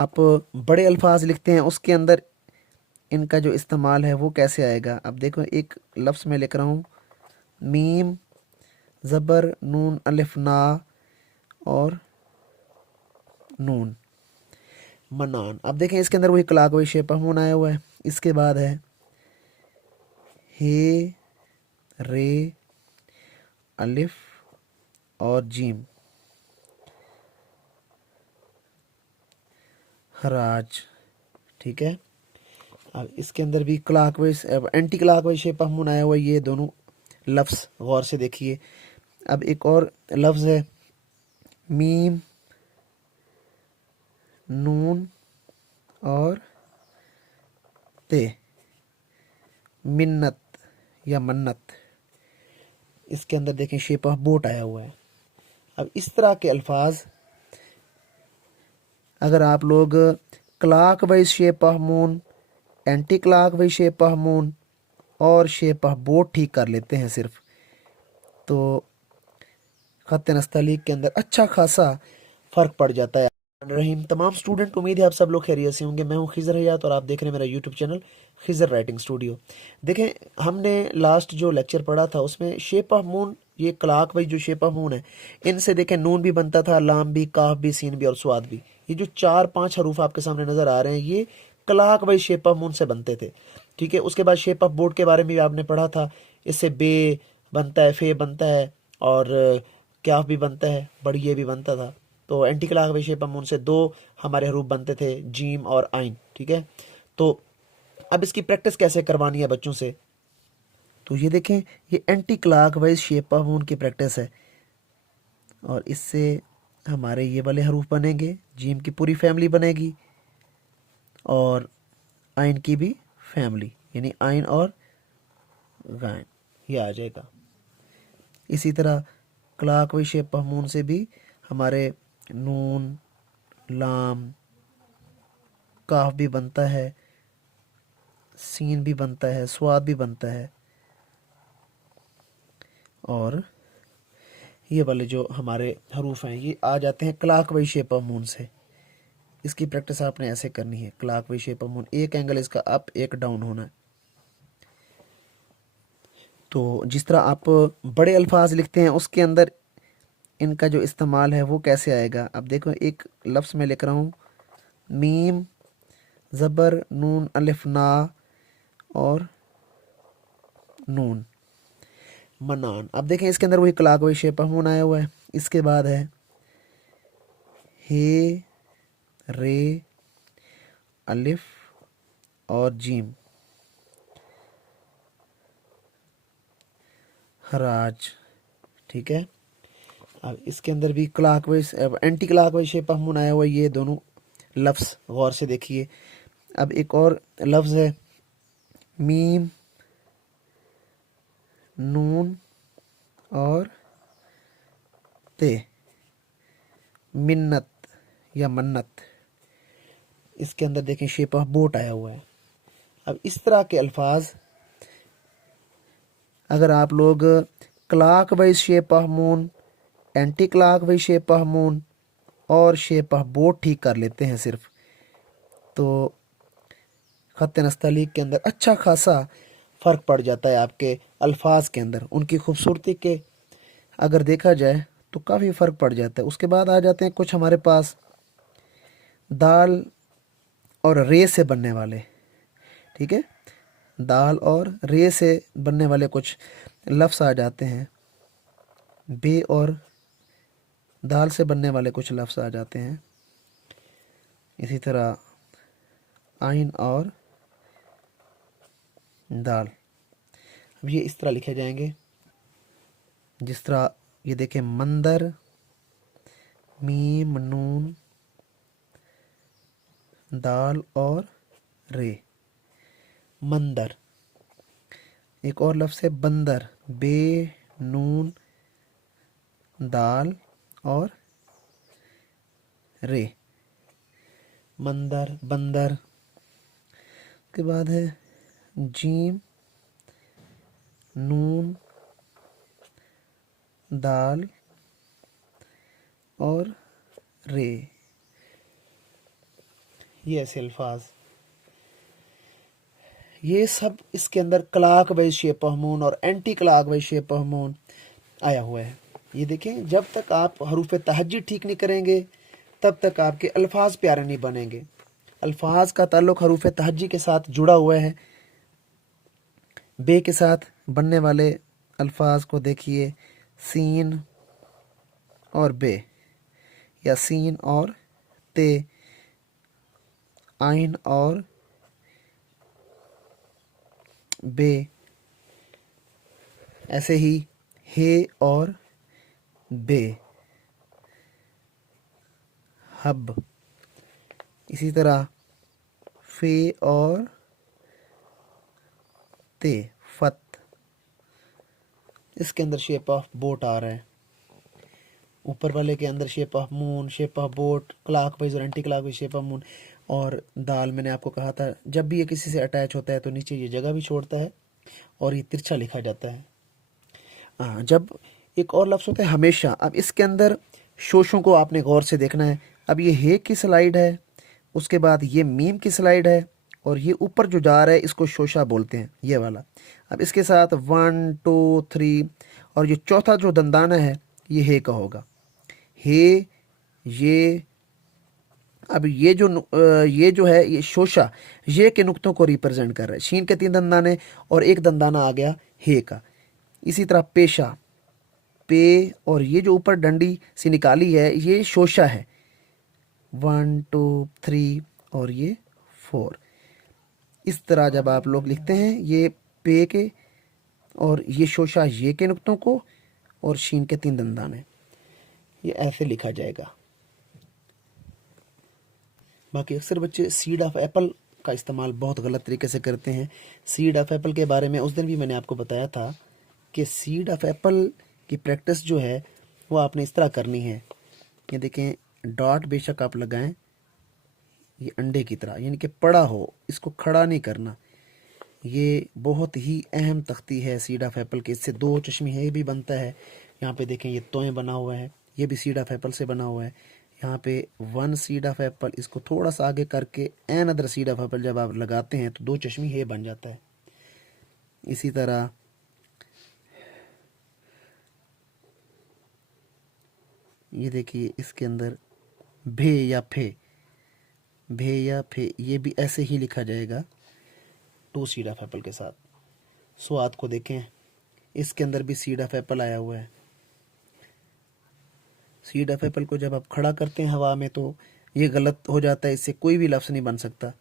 आप बड़े अल्फाज लिखते हैं उसके अंदर इनका जो इस्तेमाल है वो कैसे आएगा। अब देखो एक लफ्ज़ में लिख रहा हूँ, मीम ज़बर नून अलिफ ना और नून, मनान। अब देखें इसके अंदर वही क्लॉकवाइज शेप हम आया हुआ है। इसके बाद है हे रे अलिफ और जीम, हराज। ठीक है। अब इसके अंदर भी क्लॉकवाइज एंटी क्लॉकवाइज शेप हम आया हुआ है। ये दोनों लफ्ज़ गौर से देखिए। अब एक और लफ्ज़ है मीम नून और ते, मिन्नत या मन्नत। इसके अंदर देखें शेप ऑफ बोट आया हुआ है। अब इस तरह के अल्फाज अगर आप लोग clock wise shape of moon, anti clock wise shape of moon और शेप ऑफ बोट ठीक कर लेते हैं सिर्फ, तो खत नस्तलीक के अंदर अच्छा खासा फ़र्क पड़ जाता है। रहीम तमाम स्टूडेंट, उम्मीद है आप सब लोग खैरियत से होंगे। मैं हूं खिज़र हयात और आप देख रहे हैं मेरा YouTube channel Khizar writing studio. देखें हमने लास्ट जो लेक्चर पढ़ा था उसमें शेप ऑफ मून, ये क्लॉक वाइज जो शेप ऑफ मून है, इनसे देखें नून भी बनता था, लाम भी, काफ भी, सीन भी और स्वाद भी। ये जो 4-5 हरूफ आपके सामने नजर आ रहे हैं ये clock wise shape of moon से बनते थे। ठीक है। उसके बाद शेप ऑफ बोर्ड के बारे में भी आपने पढ़ा था। इससे बे बनता है, फे बनता है और क्याफ भी बनता है, बड़िए भी बनता था। तो anti clock wise shape of moon से दो हमारे हरूफ बनते थे, जीम और आइन। ठीक है। तो अब इसकी प्रैक्टिस कैसे करवानी है बच्चों से, तो ये देखें ये anti clock wise shape of moon की प्रैक्टिस है और इससे हमारे ये वाले हरूफ बनेंगे, जीम की पूरी फैमिली बनेगी और आइन की भी फैमिली, यानी आइन और गाइन ये आ जाएगा। इसी तरह clock wise shape of moon से भी हमारे नून, लाम, काफ भी बनता है, सीन भी बनता है, स्वाद भी बनता है और ये वाले जो हमारे हरूफ हैं ये आ जाते हैं clock wise shape of moon से। इसकी प्रैक्टिस आपने ऐसे करनी है, clock wise shape of moon, एक एंगल इसका अप एक डाउन होना है। तो जिस तरह आप बड़े अल्फाज लिखते हैं उसके अंदर इनका जो इस्तेमाल है वो कैसे आएगा। अब देखो एक लफ्ज़ में लिख रहा हूँ, मीम ज़बर नून अलिफ ना और नून, मनान। अब देखें इसके अंदर वही क्लॉकवाइज शेप ऑफ मून आया हुआ है। इसके बाद है हे रे अलिफ और जीम, हराज। ठीक है। अब इसके अंदर भी clockwise anti clockwise shape of moon आया हुआ है। ये दोनों लफ्ज़ गौर से देखिए। अब एक और लफ्ज़ है मीम नून और ते, मिन्नत या मन्नत। इसके अंदर देखें शेप ऑफ बोट आया हुआ है। अब इस तरह के अल्फाज अगर आप लोग clock wise shape of moon, anti clock wise shape of moon और शेप ऑफ बोट ठीक कर लेते हैं सिर्फ, तो खत नस्तलीक के अंदर अच्छा खासा फ़र्क पड़ जाता है आपके अल्फाज के अंदर, उनकी खूबसूरती के अगर देखा जाए तो काफ़ी फ़र्क पड़ जाता है। उसके बाद आ जाते हैं कुछ हमारे पास दाल और रे से बनने वाले। ठीक है। दाल और रे से बनने वाले कुछ लफ्ज़ आ जाते हैं, बे और दाल से बनने वाले कुछ लफ्ज़ आ जाते हैं। इसी तरह आइन और दाल। अब ये इस तरह लिखे जाएंगे जिस तरह ये देखें, मंदर मीम नून दाल और रे, मंदर। एक और लफ्ज़ है बंदर, बे नून दाल और रे, मंदर, बंदर। के बाद है जीम नून दाल और रे, ये ऐसे अल्फाज, ये सब इसके अंदर clock wise shape of moon और anti clock wise shape of moon आया हुआ है। ये देखें, जब तक आप हरूफ तहज्जुद ठीक नहीं करेंगे तब तक आपके अल्फाज प्यारे नहीं बनेंगे। अल्फाज का ताल्लुक हरूफ तहज्जुद के साथ जुड़ा हुआ है। बे के साथ बनने वाले अल्फाज को देखिए, सीन और बे, या सीन और ते, आइन और बे, ऐसे ही हे और बे, हब, इसी तरह फे और ते, फत। इसके अंदर शेप ऑफ बोट आ रहा है। ऊपर वाले के अंदर shape of moon, shape of boat, clockwise और anti clock wise shape of moon. और दाल, मैंने आपको कहा था जब भी ये किसी से अटैच होता है तो नीचे ये जगह भी छोड़ता है और ये तिरछा लिखा जाता है। जब एक और लफ्ज़ होता है हमेशा। अब इसके अंदर शोशों को आपने गौर से देखना है। अब ये हे की स्लाइड है, उसके बाद ये मीम की स्लाइड है, और ये ऊपर जो जा रहा है इसको शोशा बोलते हैं, ये वाला। अब इसके साथ 1 2 3 और ये चौथा जो दंदाना है ये हे का होगा। हे, ये, अब ये जो है ये शोशा, ये के नुक्तों को रिप्रेजेंट कर रहा है। शीन के 3 दंदाने और एक दंदाना आ गया हे का। इसी तरह पेशा, पे, और ये जो ऊपर डंडी सी निकाली है ये शोशा है। 1 2 3 और ये 4। इस तरह जब आप लोग लिखते हैं ये पे के और ये शोशा ये के नुक्तों को और शीन के 3 दंदाने, ये ऐसे लिखा जाएगा। बाकी अक्सर बच्चे सीड ऑफ एप्पल का इस्तेमाल बहुत गलत तरीके से करते हैं। सीड ऑफ एप्पल के बारे में उस दिन भी मैंने आपको बताया था कि सीड ऑफ एप्पल की प्रैक्टिस जो है वो आपने इस तरह करनी है। ये देखें, डॉट बेशक आप लगाएं ये अंडे की तरह, यानी कि पड़ा हो, इसको खड़ा नहीं करना। ये बहुत ही अहम तख्ती है सीड ऑफ एप्पल के। इससे 2 चश्मी है भी बनता है। यहाँ पे देखें ये तोय बना हुआ है, ये भी सीड ऑफ एप्पल से बना हुआ है। यहाँ पे 1 सीड ऑफ एप्पल, इसको थोड़ा सा आगे करके another seed of apple जब आप लगाते हैं तो 2 चश्मी है बन जाता है। इसी तरह ये देखिए इसके अंदर भे या फे, भे या फे, ये भी ऐसे ही लिखा जाएगा 2 सीड ऑफ एप्पल के साथ। स्वाद को देखें, इसके अंदर भी सीड ऑफ एप्पल आया हुआ है। सीड ऑफ एप्पल को जब आप खड़ा करते हैं हवा में तो ये गलत हो जाता है, इससे कोई भी लफ्ज़ नहीं बन सकता।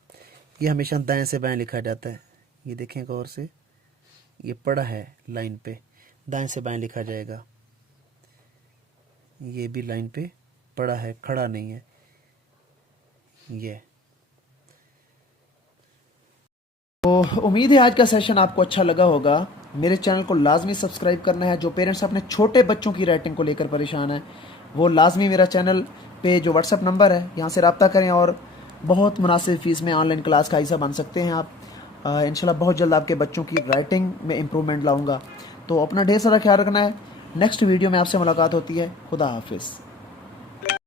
ये हमेशा दाएं से बाएं लिखा जाता है। ये देखें गौर से, ये पड़ा है लाइन पे, दाएं से बाएं लिखा जाएगा। ये भी लाइन पे पड़ा है, खड़ा नहीं है। ये तो उम्मीद है आज का सेशन आपको अच्छा लगा होगा। मेरे चैनल को लाजमी सब्सक्राइब करना है। जो पेरेंट्स अपने छोटे बच्चों की राइटिंग को लेकर परेशान हैं वो लाजमी मेरा चैनल पे जो व्हाट्सएप नंबर है यहाँ से रब्ता करें और बहुत मुनासिब फ़ीस में ऑनलाइन क्लास का हिस्सा बन सकते हैं आप। इंशाल्लाह बहुत जल्द आपके बच्चों की राइटिंग में इम्प्रूवमेंट लाऊंगा। तो अपना ढेर सारा ख्याल रखना है। नेक्स्ट वीडियो में आपसे मुलाकात होती है। खुदा हाफिज़।